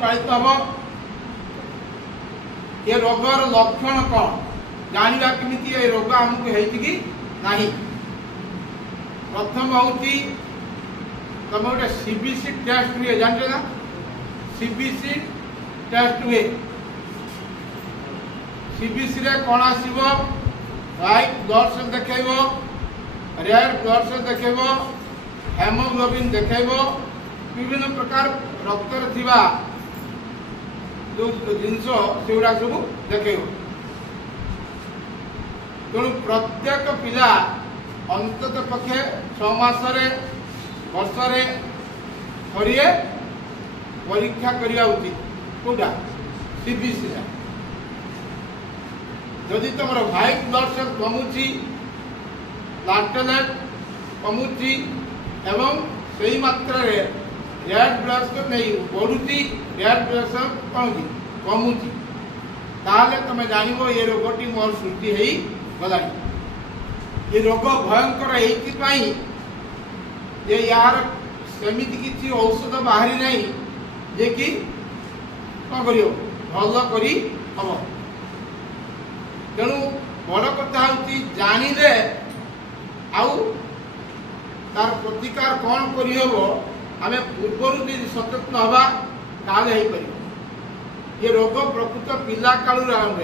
पालित हम ये रोगर लक्षण कौन जाना केमी ये रोग आमको है नहीं। प्रथम हूँ तुम गोटे सीबीसी टेस्ट हुए जान ना सीबीसी टेस्ट हुए सीबीसी रे कौन आसब व्हाइट ब्लड सेल देखब रेड ब्लड सेल देखब हेमोग्लोबिन देखब विभिन्न प्रकार रक्त थिबा जो जिनस से सब देखब। तेणु प्रत्येक पिला अंतत पक्षे 6 मासरे वर्षरे थरिए परीक्षा करवा उचित कोटा सीबीसी जदि तुम व्हाइट ब्लड सेल कमुची प्लाटेलेट कमुची एवं सही मात्रा रे रेड ब्लड सेल नहीं बढ़ुची रेड ब्लड सेल कौन कमुची ताले तुम जानिबो ये रोगटी मोर सृष्टि हेई गलानी। ये रोग भयंकर एइथिपाई ये यार सेमिति किछि औषध बाहरी नहीं जे कि कौन करियो भल करी हम। तेणु बड़ कथा हूँ जानिले आउ तार प्रतिकार कौन करहब आम पूर्वर सचेतन हवा ताले हो पार। ये रोग प्रकृत पिला कालू आरंभ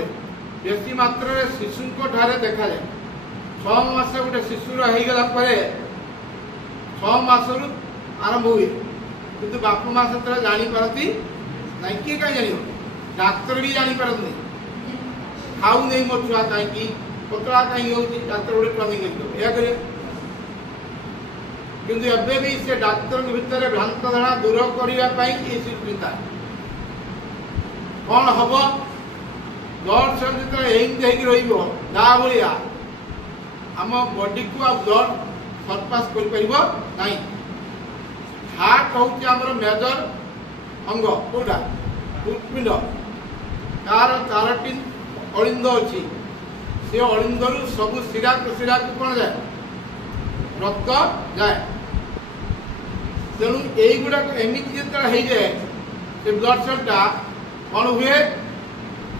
बेसी मात्रा शिशु ठारे देखा जाए 6 मास गोटे शिशुर होगला 6 मास आरंभ हुए किंतु बाप माँ से जापारती ना किए कहीं जान डाक्तर भी जापारती खाऊ नहीं मो छुआ कहीं पतला कहीं होती डाक्तर गोटे प्लानिंग कर किंतु एबे भी से डाक्तर भितर भ्रांत धारणा दूर करने चिंता कौन हम ब्लड सेल जो रहा आम बॉडी को ब्लड सरपास कर हार्ट हूँ आम मेजर अंग कौटा हृत्पिंड तार 4टी अलिंद अच्छी से अलिंदर सब शिरा प्रशिरा को कौन जाए रक्त जाए। तेणु युवाक एमती जो हो जाए से ब्लड सेलटा कौन हुए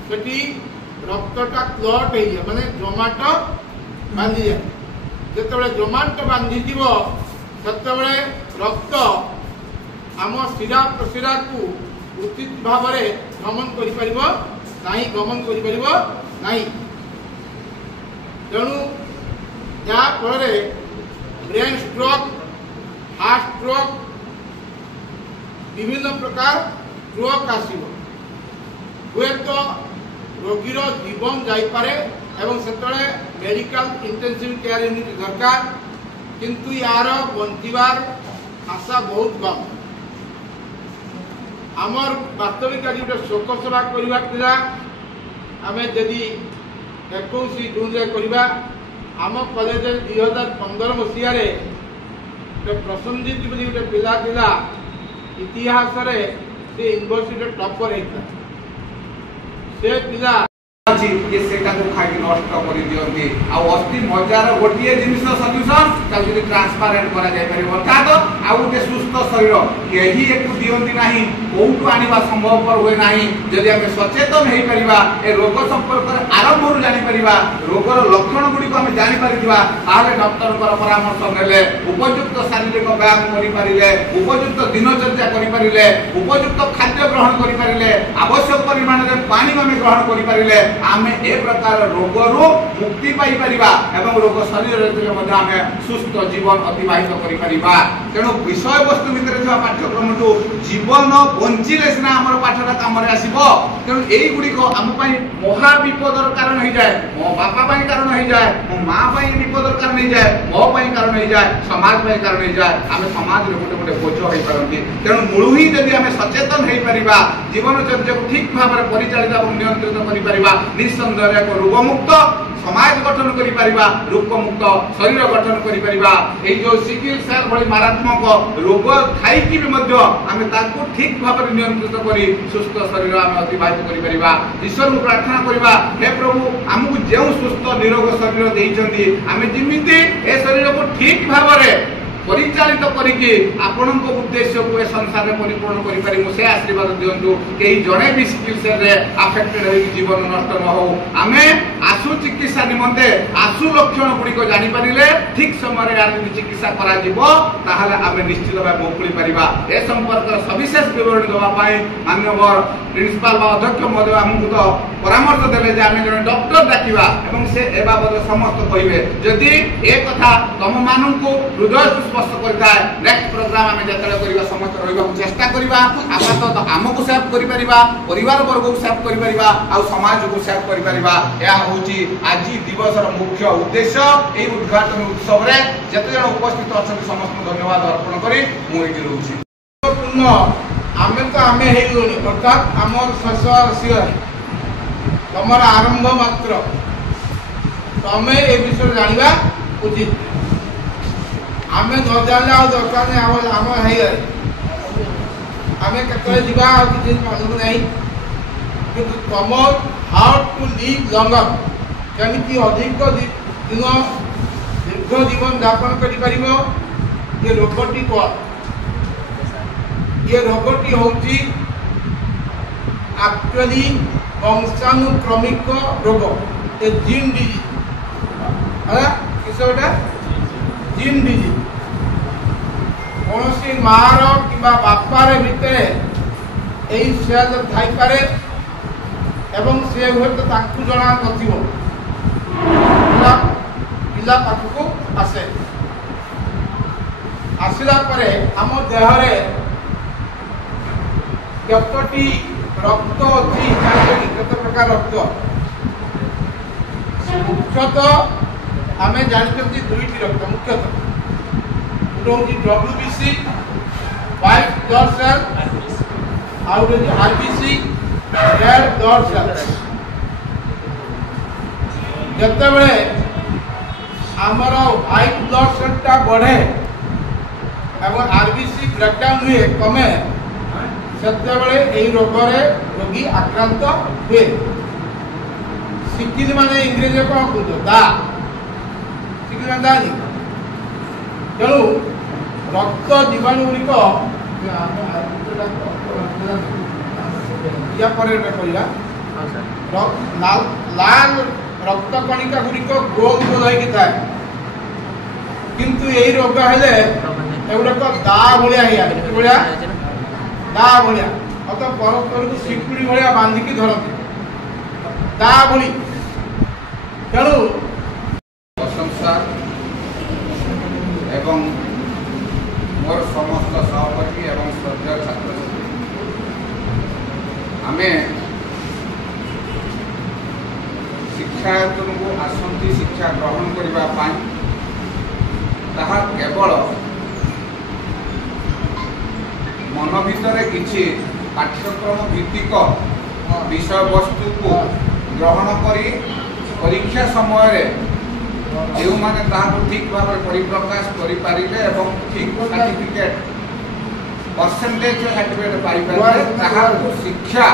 से रक्तटा क्लट हो जाए माने जोमाटो बांधी जाए जो जोमाटो बांधी से रक्त आम शिरा प्रशिरा को उचित भाव भ्रमण गमन कर तेणु याफल ब्रेन स्ट्रोक हार्ट स्ट्रोक विभिन्न प्रकार स्ट्रोक आसब हुए तो रोगीर जीवन जापे से मेडिकल इंटेंसिव केयर यूनिट दरकार किंतु यार बंचार आशा बहुत कम। आमर वास्तविक आज गोटे शोक सभा करवा आम जदि 21 जून करवा आम कॉलेज 2015 मसीह प्रसन्नजित गोटे पिला थिला इतिहास रे से यूनिवर्सिटी टॉपर होता से पिला ये सेटा को खाई नष्ट कर दियंती आ अस्थि मजार गोटिए जिनिस सल्यूशन ताकि ट्रांसपेरेंट करा जाय परिबो का तो आ गोटे सुस्थ शरीर यही एक दियंती नाही कोउटु आनिबा संभवपर होय नाही जदि हम सचेतन हेई परिबा ए रोग संपर्क आरंभ रु जानि परिबा रोगर लक्षण गुडी को हम जानि परिबा ताले डॉक्टर कर परामर्श नेले उपयुक्त शारीरिक व्यायाम करि परिले उपयुक्त दिनचर्या करि परिले उपयुक्त खाद्य ग्रहण करि परिले आवश्यक परिमाण रे पानी हम ग्रहण करि परिले आमे ए प्रकार रोग रु मुक्ति पाई परिबा एवं रोग शरीर रे मध्ये आमे सुस्थ जीवन अतिबाहित करि परिबा। तेणु विषय वस्तु भितर जो पाठ्यक्रम तो जीवन बंचिले सिना हमर पाठटा काम रे आसीबो। तेणु एई गुडी को हम पई महा विपदर कारण हो जाए मो बापा पई कारण हो जाए मो मां पई विपदर कारण हो जाए मो पई कारण हो जाए समाज पई कारण हो जाए आमे समाज रे गोटे गोटे बोझ होई परंती। तेणु मूलु ही जदि आमे सचेतन हेई परिबा जीवन चर्या को ठीक भाव रे परिचालित और नियंत्रित करि परिबा निसंदेह एक रोगमुक्त समाज गठन करि परिबा रोगमुक्त शरीर गठन करि परिबा। एई जो सिकिल सेल भली मारात्मक रोग थाई कि भी मध्य आमे ताको ठीक भाव रे नियंत्रित करि सुस्थ शरीर आमे अतिबाहित करि परिबा। ईश्वर को प्रार्थना करिबा हे प्रभु हमकु जेउ सुस्थ निरोग शरीर देइछंती आमे जिमिति ए शरीर को ठीक भाव रे परिचालित करिके आपणक उद्देश्य को ए संसार में परिपूर्ण करि पारिमु से आशीर्वाद दियंतु केही जणे भी चिकित्सा रे अफेक्टेड होई जीवन नष्ट न हो आमे आसु चिकित्सा निमंते आसु लक्षण गुडी को जानि परिले ठीक समय रे आदि चिकित्सा करा जीवो ताहाले आमे निश्चित भाबे मोकळी परिबा ए संपर्क सविशेष विवरण दवा पाई माननीय प्रिंसिपल बा अध्यक्ष महोदय हमकु तो परामर्श देले जे आमे जने डॉक्टर डाकिबा एवं से ए बाबद समस्त कहिबे जदि ए कथा तम माननकु हृदय स्पर्श करता है नेक्स्ट प्रोग्राम आमे जतले करिबा समस्त रहइबा चेष्टा करिबा आपा तो हमकु सेव करि परिबा परिवार वर्ग को सेव करि परिबा आ समाज को सेव करि परिबा या होची आजि दिवस रो मुख्य उद्देश्य ए उद्घाटन उत्सव रे जते जण उपस्थित अछन समस्त धन्यवाद अर्पण करी मु एठी रहउची पूर्ण आमे हे गनी अर्थात हमर संसार सिय तमर आरंभ मात्र तमे ए विषय जानिबा उचित आमे न जानले आ दरकार नै आम हे गए आमे कतरे दिबा आ किछ मालूम नै किंतु तम हाउ टू लिव लॉन्गर केमिति अधिक दिन दीर्घ जीवन यापन करि परिबो ये रोगटी को ये रोगटी होची एक्चुअली वंशानुक्रमिक रोग ए जीन डिजीज है किसोटा जीन डिजीज कौन मार कि बापार भितर यही सेल थाई पारे एवं से तो ताकू जना नथिबो पिला पाखको आसे आसिला परे हम देहरे कतटी रक्त अच्छी कत प्रकार रक्त मुख्यतः आम जानते दुईटी रक्त मुख्यतः गोटे हूँ WBC व्हाइट ब्लड सेल आउ RBC रेड ब्लड सेल जिते आमर व्हाइट ब्लड सेल टा बढ़े एवं RBC ब्रेकडाउन हुए कमे से रोग रोगी आक्रांत हुए शिक्षित माने इंग्रेजी कौन कह दा शिक्षित मान दानी तेणु रक्त जीवाणु गुड़िक लाल रक्त कणिका गुड़िक गोल गोल होता है किंतु यही रोग हेले एगुड़ाक दा भाया दा भाया अत परस्पर को सिकुड़ी भाया बांधिकी धरती दा भली तेणु प्रशंसा एवं मोर समस्त सहपाठी एवं श्रद्धा छात्र आमे शिक्षायतन को आसंती शिक्षा ग्रहण करबा पाई ताहा केवल मन भितर किछि पाठ्यक्रम भित्तिक विषय वस्तु को ग्रहण करी परीक्षा समय रे जो माने ताहाको ठीक भाव परिप्रकाश करि पारिले एवं ठीक सर्टिफिकेट परसेंटेज सर्टिफिकेट पाई पारिले ताहाको शिक्षा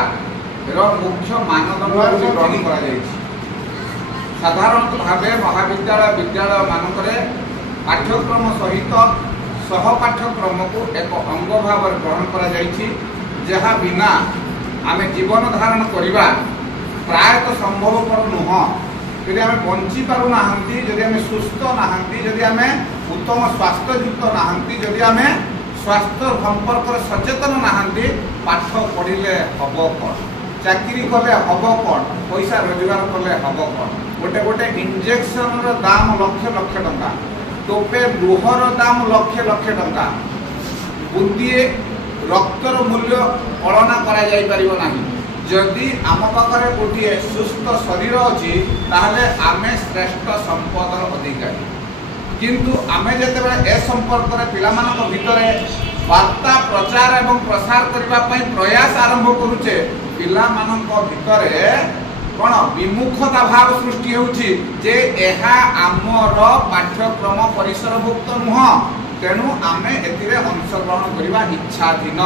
रो मुख्य मानदंड ग्रहण करा जायछि साधारणतः भावे महाविद्यालय विद्यालय मानकरे पाठ्यक्रम सहित सह पाठ्यक्रम को एक अंग भाव ग्रहण करा जायछि जहा बिना आमे जीवन धारण करिबा प्रायतः संभवपर नुह यदि आमे बंची पारु नाहंती यदि आमे सुस्थ नाहंती यदि आमे उत्तम स्वास्थ्ययुक्त नाहंती यदि आमे स्वास्थ्य संपर्क सचेतन नाहंती पाठ पढ़िले हब कौन चाकरी कले हब कौन पैसा रोजगार कले हब कौन गोटे गोटे इंजेक्शन दाम लक्ष लक्ष टंका टोपे लुहर दाम लक्ष लक्ष टंका गोटे रक्तर मूल्य कलना करा जाई परिबो नाही जदि आम पाखरे गोटे सुस्थ शरीर अच्छी ताहले आमे श्रेष्ठ संपदर अधिकारी किंतु आमे जेते ए संपर्क रे पिलामानक भितरे वार्ता प्रचार एवं प्रसार करबा पई प्रयास आरंभ करूचे पिलामानक भितरे कोन विमुखता भाव सृष्टि होउची जे एहा आमर पाठ्यक्रम परिसरभुक्त नुह तेणु आमे एतिरे अंशग्रहण करबा इच्छाधीन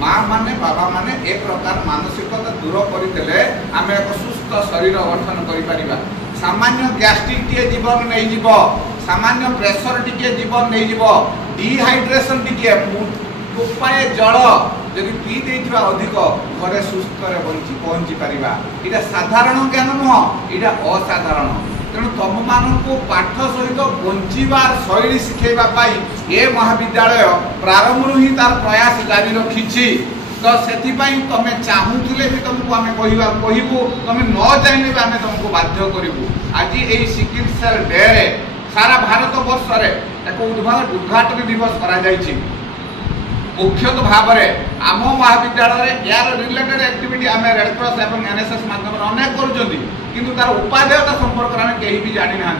माँ माने बाबा माने ए प्रकार मानसिकता दूर करदेले आमे एक सुस्थ शरीर गठन करि परिबा सामान्य गैस्ट्रिक टिए जीवन नहीं जीव सामान्य प्रेशर टिके जीवन नहीं जीव डिहाइड्रेशन टिके टोपाए जल जदि पी देथिबा अधिक घरे सुस्थ रे पहुंची परिबा इटा साधारण ज्ञान नुह इटा असाधारण तेणु तुम मानू पाठ सहित बंचार शैली शिखेबा पाई ए महाविद्यालय प्रारंभ ही तार प्रयास जारी रखी तो से तुम चाहूले भी तुमको आम कहबू तुम न चाहले भी आम तुमको बाध्य करूँ आज यही सिकिल सेल डे रे सारा भारत वर्ष में उद्घाटन दिवस कर मुख्यतः भाव में आम महाविद्यालय यार रिलेटेड एक्टिविटी आम रेड क्रॉस और एनएसएस माध्यम अनेक करूँ किंतु तार उपादेयता संपर्क में कहीं भी जानी ना